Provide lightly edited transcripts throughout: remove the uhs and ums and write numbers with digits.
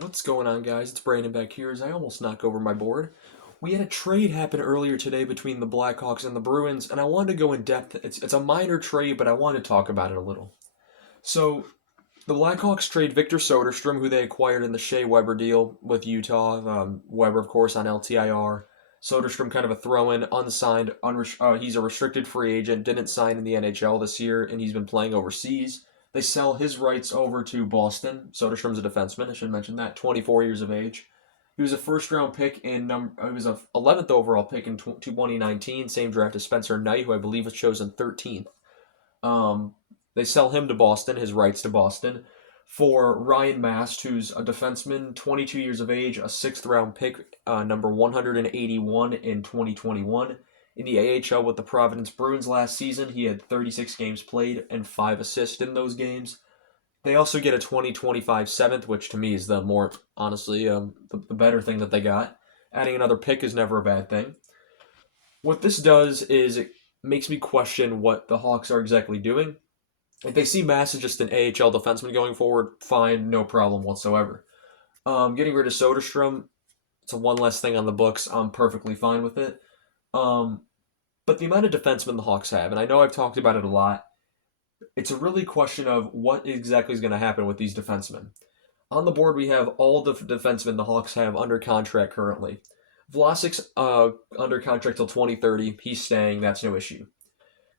What's going on, guys? It's Brandon back here as I almost knock over my board. We had a trade happen earlier today between the Blackhawks and the Bruins, and I wanted to go in depth. It's a minor trade, but I wanted to talk about it a little. So, the Blackhawks trade Victor Soderstrom, who they acquired in the Shea Weber deal with Utah. Weber, of course, on LTIR. Soderstrom, kind of a throw-in, unsigned. He's a restricted free agent, didn't sign in the NHL this year, and he's been playing overseas. They sell his rights over to Boston. Soderstrom's a defenseman. I should mention that. 24 years of age. He was a first-round pick He was a 11th overall pick in 2019. Same draft as Spencer Knight, who I believe was chosen 13th. They sell him to Boston, his rights to Boston, for Ryan Mast, who's a defenseman, 22 years of age, a sixth-round pick, number 181 in 2021. In the AHL with the Providence Bruins last season, he had 36 games played and 5 assists in those games. They also get a 2025 seventh, which to me is the more, honestly, the better thing that they got. Adding another pick is never a bad thing. What this does is it makes me question what the Hawks are exactly doing. If they see Mass as just an AHL defenseman going forward, fine, no problem whatsoever. Getting rid of Soderstrom, it's a one less thing on the books. I'm perfectly fine with it. But the amount of defensemen the Hawks have, and I know I've talked about it a lot, it's a really question of what exactly is going to happen with these defensemen. On the board, we have all the defensemen the Hawks have under contract currently. Vlasic's under contract till 2030. He's staying. That's no issue.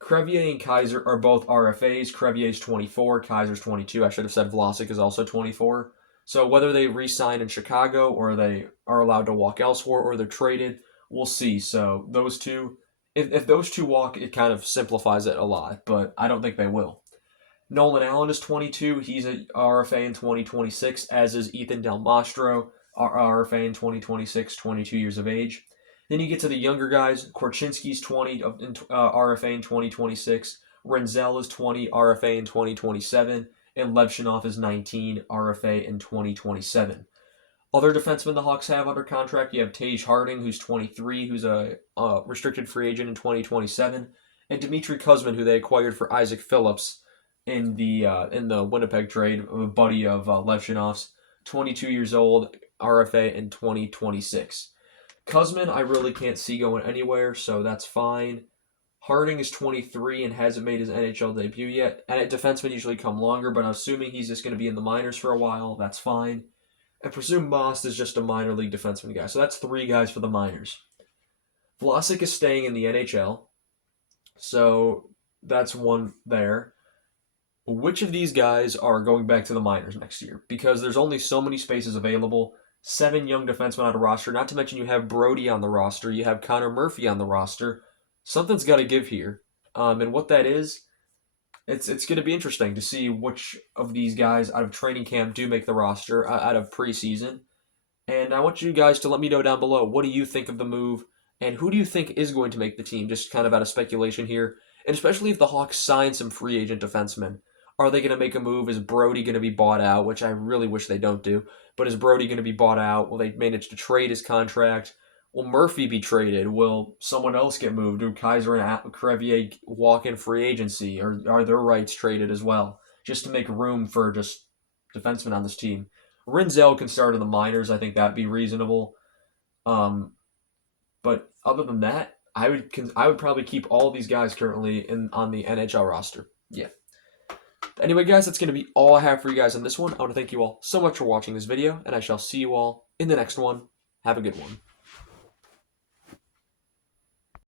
Crevier and Kaiser are both RFAs. Crevier's 24, Kaiser's 22. I should have said Vlasic is also 24. So whether they re-sign in Chicago or they are allowed to walk elsewhere or they're traded, we'll see. So those two, if those two walk, it kind of simplifies it a lot, but I don't think they will. Nolan Allen is 22. He's a RFA in 2026, as is Ethan Del Mastro, RFA in 2026, 22 years of age. Then you get to the younger guys. Korchinski's 20, RFA in 2026. Renzel is 20, RFA in 2027. And Levshinov is 19, RFA in 2027. Other defensemen the Hawks have under contract, you have Tage Harding, who's 23, who's a restricted free agent in 2027. And Dmitry Kuzmin, who they acquired for Isaac Phillips in the Winnipeg trade, a buddy of Levshinov's, 22 years old, RFA in 2026. Kuzmin, I really can't see going anywhere, so that's fine. Harding is 23 and hasn't made his NHL debut yet. And defensemen usually come longer, but I'm assuming he's just going to be in the minors for a while. That's fine. I presume Most is just a minor league defenseman guy. So that's 3 guys for the minors. Vlasic is staying in the NHL. So that's 1 there. Which of these guys are going back to the minors next year? Because there's only so many spaces available. 7 young defensemen on a roster. Not to mention you have Brody on the roster. You have Connor Murphy on the roster. Something's got to give here. And what that is, it's going to be interesting to see which of these guys out of training camp do make the roster out of preseason. And I want you guys to let me know down below, what do you think of the move? And who do you think is going to make the team? Just kind of out of speculation here. And especially if the Hawks sign some free agent defensemen. Are they going to make a move? Is Brody going to be bought out? Which I really wish they don't do. But is Brody going to be bought out? Will they manage to trade his contract? Will Murphy be traded? Will someone else get moved? Do Kaiser and Crevier walk in free agency? Or are their rights traded as well? Just to make room for just defensemen on this team. Renzel can start in the minors. I think that'd be reasonable. But other than that, I would probably keep all these guys currently on the NHL roster. Yeah. Anyway, guys, that's going to be all I have for you guys on this one. I want to thank you all so much for watching this video, and I shall see you all in the next one. Have a good one.